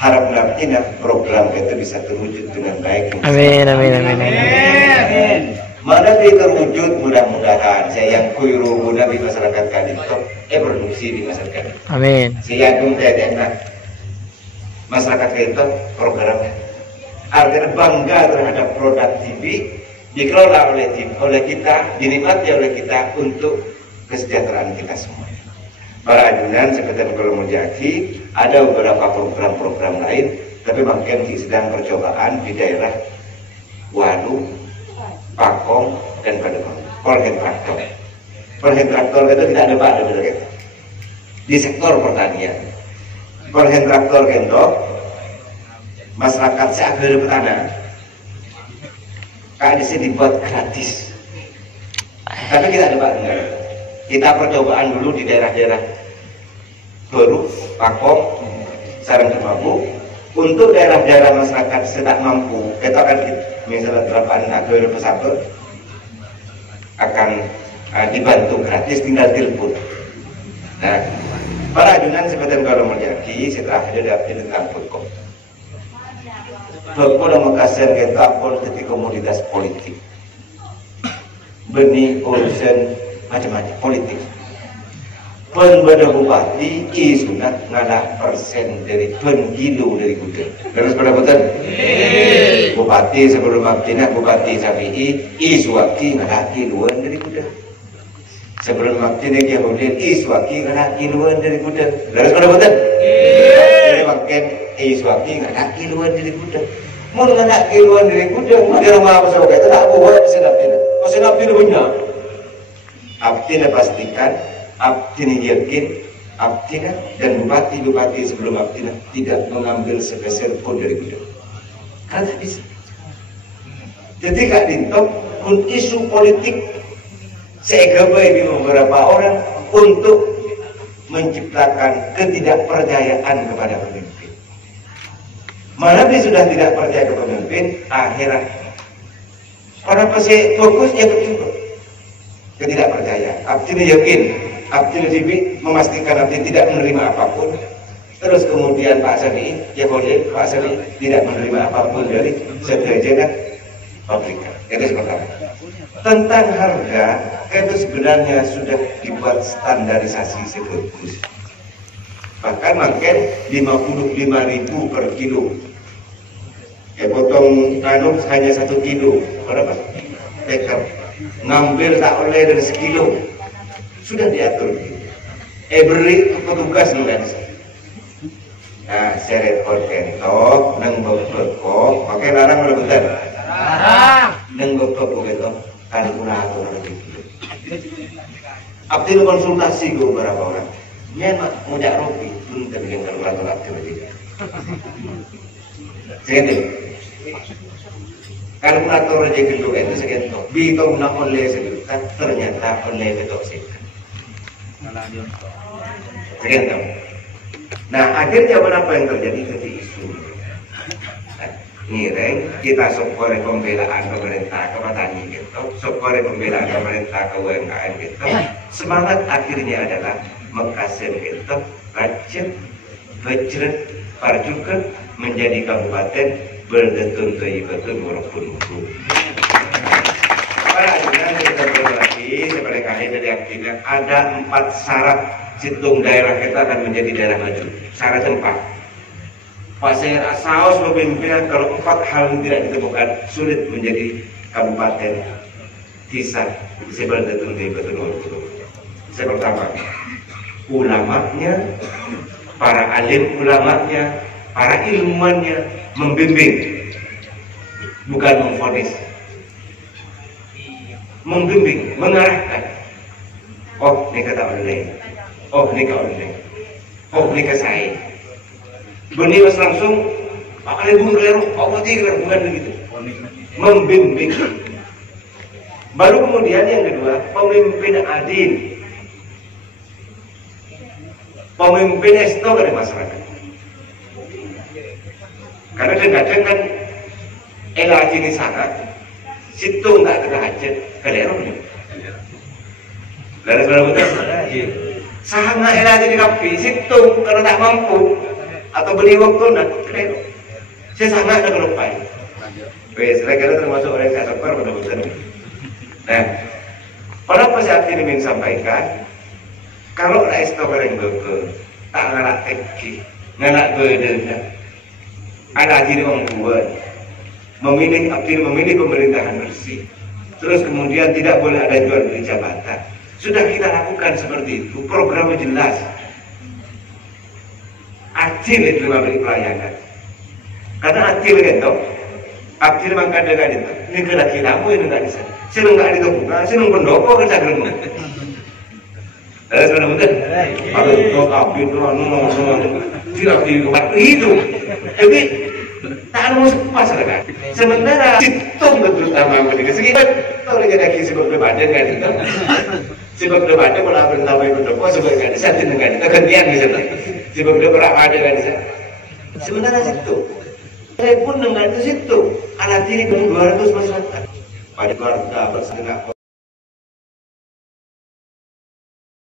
Harap nantinya program itu bisa terwujud dengan baik. Amin, amin, amin, amin. Mana dia terwujud mudah-mudahan saya yang kuiru guna di masyarakat Kadito produksi di masyarakat. Amin. Saya agung enak masyarakat Kadito program artinya bangga terhadap produk TV dikelola oleh kita, dinikmati oleh kita untuk kesejahteraan kita semua. Para ajunan Sekretariat Kolom Jaki ada beberapa program-program lain, tapi makin sedang percobaan di daerah Walu, Pakong, dan Padang. Polhen traktor. Polhen traktor itu tidak ada pada di sektor pertanian. Polhen traktor itu masyarakat seagar petana. Kak di sini dibuat gratis. Tapi kita ada pada. Kita percobaan dulu di daerah-daerah baru, Pakong, Sarang Kemabu. Untuk daerah-daerah masyarakat sedang mampu, kita akan misalnya terapan agar pesawat akan dibantu gratis, tinggal telepon. Nah, para ajunan seperti kalau menjadi setelah ada dapat tentang pokok. Pokok yang mengkasih kita pun jadi komoditas politik, benih urusan macam-macam politik. Penbeda bupati isuna ngalah persen dari kilo dari gudang. Terus pada betul. Bupati sebelum Maktina, Bupati Safi'i iswaki ngalah kiloan dari gudang. Sebelum Maktina dia kemudian iswaki ngalah kiloan dari gudang. Terus pada betul. Jadi makin iswaki ngalah kiloan dari gudang. Mau ngalah kiloan dari gudang, dia rumah apa itu tak buat senaptina. Oh senaptina punya. Abtina pastikan. Abtina yakin, Abtina dan bupati-bupati sebelum Abtina tidak mengambil sepeser pun dari gudang. Karena tak bisa. Jadi Kak Dinto pun isu politik segabai di beberapa orang untuk menciptakan ketidakpercayaan kepada pemimpin. Mana sudah tidak percaya kepada pemimpin, akhirat orang pasti fokusnya betul. Ketidakpercayaan. Abtina yakin. Abdul Jibi memastikan Abdul tidak menerima apapun. Terus kemudian Pak Safi'i, ya boleh Pak Safi'i tidak menerima apapun dari sejajaran pabrikan. Itu pertama. Tentang harga, itu sebenarnya sudah dibuat standarisasi sebagus. Bahkan makin 55.000 per kilo. Potong hanya 1 kilo, berapa? Tekar. Ngambil tak oleh dari sekilo. Sudah diatur. Beri petugas nulis. Nah, saya repot kentok, neng bebekok, pakai larang oleh betul. Larang. Neng bebekok gitu, kalkulator lagi. Abdul konsultasi ke beberapa orang. Nyen mau jak ropi, belum terbilang kalkulator Abdul lagi. Sekian. Kalkulator aja gitu itu sekian. Bitong nak oleh segitu, ternyata oleh betul sih. Sekian tahu. Nah akhirnya apa yang terjadi jadi isu. Nireng kita sokor pembelaan pemerintah ke petani gitu, sokor pembelaan pemerintah ke UMKM gitu. Semangat akhirnya adalah Mekasen gitu, Racet, Bejret, Parjuket menjadi kabupaten berdetun betul walaupun mulu. Para ajunan kita berbagi seperti kali dari aktifnya ada 4 syarat situng daerah kita akan menjadi daerah maju. Syarat 4. Pasir saus pemimpinan kalau 4 hal yang tidak ditemukan sulit menjadi kabupaten desa seberdetun betul walaupun. Yang pertama, ulamanya, para alim ulamanya, para ilmuwannya membimbing, bukan memvonis. Membimbing, mengarahkan. Oh, ini kata oleh. Oh, ini kata oleh. Oh, ini kata saya. Benih mas langsung, Pak Kalibun keliru, Pak Putih keliru, bukan begitu. Membimbing, Baru kemudian yang kedua, pemimpin adil, pemimpin esto dari masyarakat. Karena kadang-kadang kan elah ini sangat situ nggak terhajat kalian nih. Lalu betul. Sangat elah jadi kapi situ karena tak mampu atau beli waktu nak kalian. Saya sangat ada kelupai. Wes, saya termasuk orang yang sabar betul-betul. Nah, pada saat ini ingin sampaikan, kalau esto goreng gege, tak ngalak teki, ngalak bedena, ada diri orang buat, memilih pemerintahan bersih, terus kemudian tidak boleh ada jual beli jabatan. Sudah kita lakukan seperti itu, programnya jelas, adil itu memberi pelayanan, karena adil gitu, adil maka dengan itu, ini kira-kiramu ini nggak bisa. Seneng gak ditemukan, seneng pendopo kerja gelem. Lalu benar-benar, kalau itu kabin tidak dibuat itu. Jadi tak mau masyarakat. Sementara situng terutama pendidikan sekitar tahu lagi ada kisi berdebadan kan itu. Sebab berdebadan kalau apa yang tahu pendopo sebagai kan saya tidak kan kegantian di sana. Sebab berdebat ada kan di sana. Sementara situ, saya pun dengan itu situ alat diri 200 masyarakat. Pada keluarga bersenang